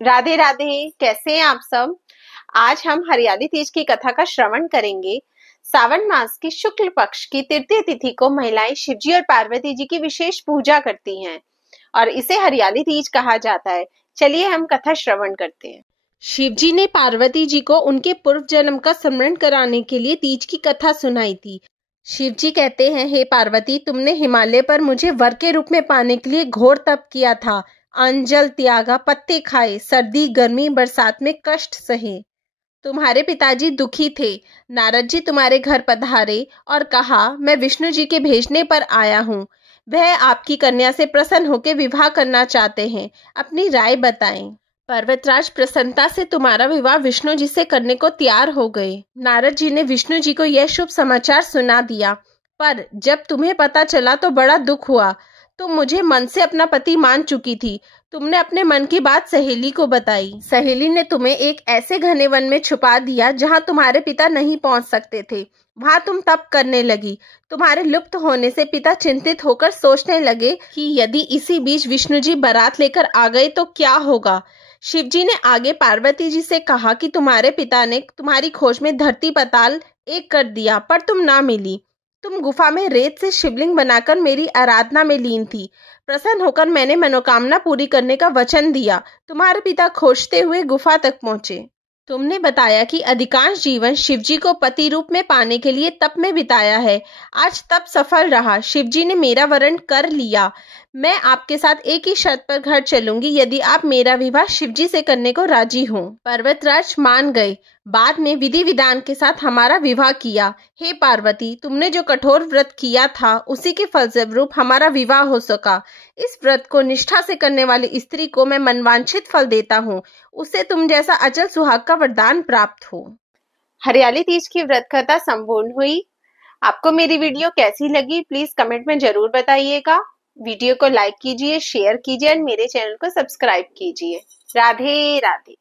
राधे राधे। कैसे हैं आप सब। आज हम हरियाली तीज की कथा का श्रवण करेंगे। सावन मास की शुक्ल पक्ष की तृतीय तिथि को महिलाएं शिवजी और पार्वती जी की विशेष पूजा करती हैं और इसे हरियाली तीज कहा जाता है। चलिए हम कथा श्रवण करते हैं। शिवजी ने पार्वती जी को उनके पूर्व जन्म का स्मरण कराने के लिए तीज की कथा सुनाई थी। शिवजी कहते हैं, हे पार्वती, तुमने हिमालय पर मुझे वर के रूप में पाने के लिए घोर तप किया था। अन्न जल त्यागा, पत्ते खाए, सर्दी गर्मी बरसात में कष्ट सहे। तुम्हारे पिताजी दुखी थे। नारद जी तुम्हारे घर पधारे और कहा, मैं विष्णु जी के भेजने पर आया हूँ। वह आपकी कन्या से प्रसन्न होकर विवाह करना चाहते हैं। अपनी राय बताएं। पर्वतराज प्रसन्नता से तुम्हारा विवाह विष्णु जी से करने को तैयार हो गए। नारद जी ने विष्णु जी को यह शुभ समाचार सुना दिया, पर जब तुम्हें पता चला तो बड़ा दुख हुआ। तुम मुझे मन से अपना पति मान चुकी थी। तुमने अपने मन की बात सहेली को बताई। सहेली ने तुम्हें एक ऐसे घने वन में छुपा दिया जहां तुम्हारे पिता नहीं पहुंच सकते थे। वहां तुम तप करने लगी। तुम्हारे लुप्त होने से पिता चिंतित होकर सोचने लगे कि यदि इसी बीच विष्णु जी बारात लेकर आ गए तो क्या होगा। शिवजी ने आगे पार्वती जी से कहा कि तुम्हारे पिता ने तुम्हारी खोज में धरती पाताल एक कर दिया, पर तुम ना मिली। तुम गुफा में रेत से शिवलिंग बनाकर मेरी आराधना में लीन थी। प्रसन्न होकर मैंने मनोकामना पूरी करने का वचन दिया। तुम्हारे पिता खोजते हुए गुफा तक पहुंचे। तुमने बताया कि अधिकांश जीवन शिवजी को पति रूप में पाने के लिए तप में बिताया है। आज तप सफल रहा। शिवजी ने मेरा वरण कर लिया। मैं आपके साथ एक ही शर्त पर घर चलूंगी, यदि आप मेरा विवाह शिवजी से करने को राजी हो। पर्वतराज मान गए। बाद में विधि विधान के साथ हमारा विवाह किया। हे पार्वती, तुमने जो कठोर व्रत किया था उसी के फलस्वरूप हमारा विवाह हो सका। इस व्रत को निष्ठा से करने वाली स्त्री को मैं मनवांछित फल देता हूँ। उसे तुम जैसा अचल सुहाग का वरदान प्राप्त हो। हरियाली तीज की व्रत कथा संपूर्ण हुई। आपको मेरी वीडियो कैसी लगी प्लीज कमेंट में जरूर बताइएगा। वीडियो को लाइक कीजिए, शेयर कीजिए और मेरे चैनल को सब्सक्राइब कीजिए। राधे राधे।